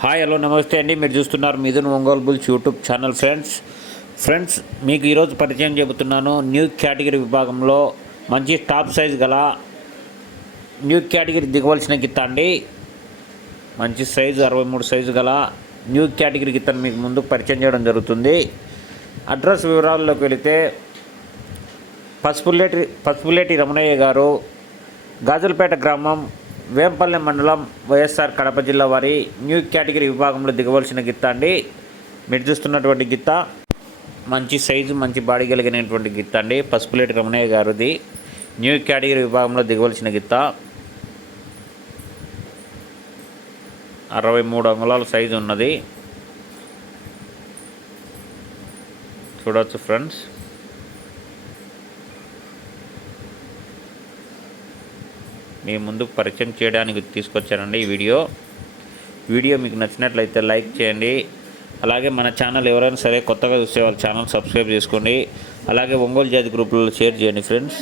Hi hello నమస్తే అండి. మీరు చూస్తున్నారు Mithun Ongole bulls YouTube channel friends. Friends మీకు ఈరోజు పరిచయం చెబుతున్నాను. న్యూ కేటగిరీ విభాగంలో మంచి టాప్ సైజ్ గల న్యూ కేటగిరీ దిగవలసిన గిత్త అండి. మంచి సైజు అరవై మూడు సైజు గల న్యూ కేటగిరీ గిత్తను మీకు ముందు పరిచయం చేయడం జరుగుతుంది. అడ్రస్ వివరాల్లోకి వెళితే పసుపులేటి పసుపులేటి రమణయ్య గారు గాజులపేట గ్రామం వేంపల్లి మండలం వైఎస్ఆర్ కడప జిల్లా వారి న్యూ కేటగిరీ విభాగంలో దిగవలసిన గిత్త అండి. మీరు చూస్తున్నటువంటి గిత్త మంచి సైజు మంచి బాడీ కలిగినటువంటి గిత్త అండి. పసుపులేటి రమణయ్య గారిది న్యూ కేటగిరీ విభాగంలో దిగవలసిన గిత్త. అరవై మూడు అంగుళాల సైజు ఉన్నది. చూడవచ్చు ఫ్రెండ్స్. మీ ముందుకు పరిచయం చేయడానికి తీసుకొచ్చానండి ఈ వీడియో. వీడియో మీకు నచ్చినట్లయితే లైక్ చేయండి. అలాగే మన ఛానల్ ఎవరైనా సరే కొత్తగా చూసే వాళ్ళ ఛానల్ సబ్స్క్రైబ్ చేసుకోండి. అలాగే ఒంగోలు జాతి గ్రూపులలో షేర్ చేయండి ఫ్రెండ్స్.